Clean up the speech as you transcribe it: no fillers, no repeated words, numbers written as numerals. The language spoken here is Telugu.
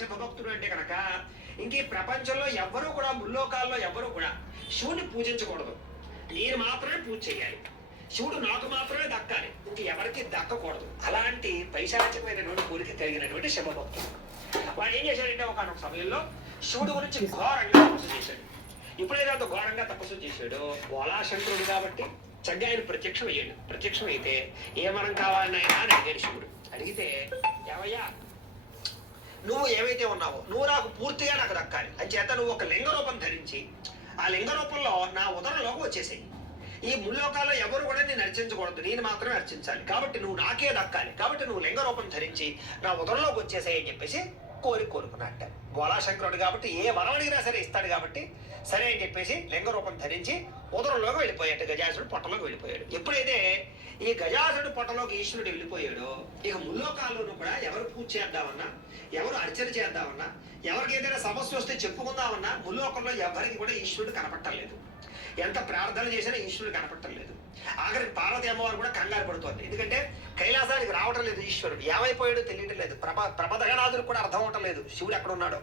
శివభక్తుడు అంటే కనుక ఇంక ఈ ప్రపంచంలో ఎవ్వరూ కూడా ముల్లోకాల్లో ఎవ్వరూ కూడా శివుని పూజించకూడదు. నేను మాత్రమే పూజ చేయాలి, శివుడు నాకు మాత్రమే దక్కాలి, ఇంక ఎవరికి దక్కకూడదు. అలాంటి పైశాచికమైనటువంటి కోరిక కలిగినటువంటి శివభక్తుడు వాడు ఏం చేశాడంటే ఒకనొక సమయంలో శివుడు గురించి ఘోరంగా తపస్సు చేశాడు. ఇప్పుడైతే అంత ఘోరంగా తపస్సు చేశాడు బోలాశంకరుడు కాబట్టి చక్కగా ఆయన ప్రత్యక్షం అయ్యాడు. ప్రత్యక్షం అయితే ఏ వరం కావాలని ఆయన అని అడిగాడు శివుడు. అడిగితే ఏవయ్యా నువ్వు ఏవైతే ఉన్నావో నువ్వు నాకు పూర్తిగా నాకు దక్కాలి అని చేత నువ్వు ఒక లింగ రూపం ధరించి ఆ లింగ రూపంలో నా ఉదరంలోకి వచ్చేసాయి. ఈ ముల్లోకాల్లో ఎవరు కూడా నేను అర్చించకూడదు, నేను మాత్రమే అర్చించాలి, కాబట్టి నువ్వు నాకే దక్కాలి, కాబట్టి నువ్వు లింగ రూపం ధరించి నా ఉదరంలోకి వచ్చేసాయి అని చెప్పేసి కోరుకున్నట్ట. బోలాశంకరుడు కాబట్టి ఏ వరం అడిగినా సరే ఇస్తాడు కాబట్టి సరే అని చెప్పేసి లింగ రూపం ధరించి ఉదరంలోకి వెళ్ళిపోయాడు. గజాసుడు పొట్టలోకి వెళ్ళిపోయాడు. ఎప్పుడైతే ఈ గజాసుడు పొట్టలోకి ఈశ్వరుడు వెళ్ళిపోయాడో ఇక ముల్లోకాల్లోనూ కూడా ఎవరు పూజ చేద్దామన్నా, ఎవరు అర్చన చేద్దామన్నా, ఎవరికి ఏదైనా సమస్య వస్తే చెప్పుకుందామన్నా ముల్లోకంలో ఎవరికి కూడా ఈశ్వరుడు కనపట్టలేదు. ఎంత ప్రార్థన చేసినా ఈశ్వరుడు కనపట్టలేదు. ఆఖరికి పార్వతి అమ్మవారు కూడా కంగారు పడుతోంది. ఎందుకంటే కైలాసానికి రావటం లేదు ఈశ్వరుడు, ఏమైపోయాడో తెలియటం లేదు. ప్రమదగనాథులకు కూడా అర్థం అవటం లేదు శివుడు ఎక్కడ ఉన్నాడో.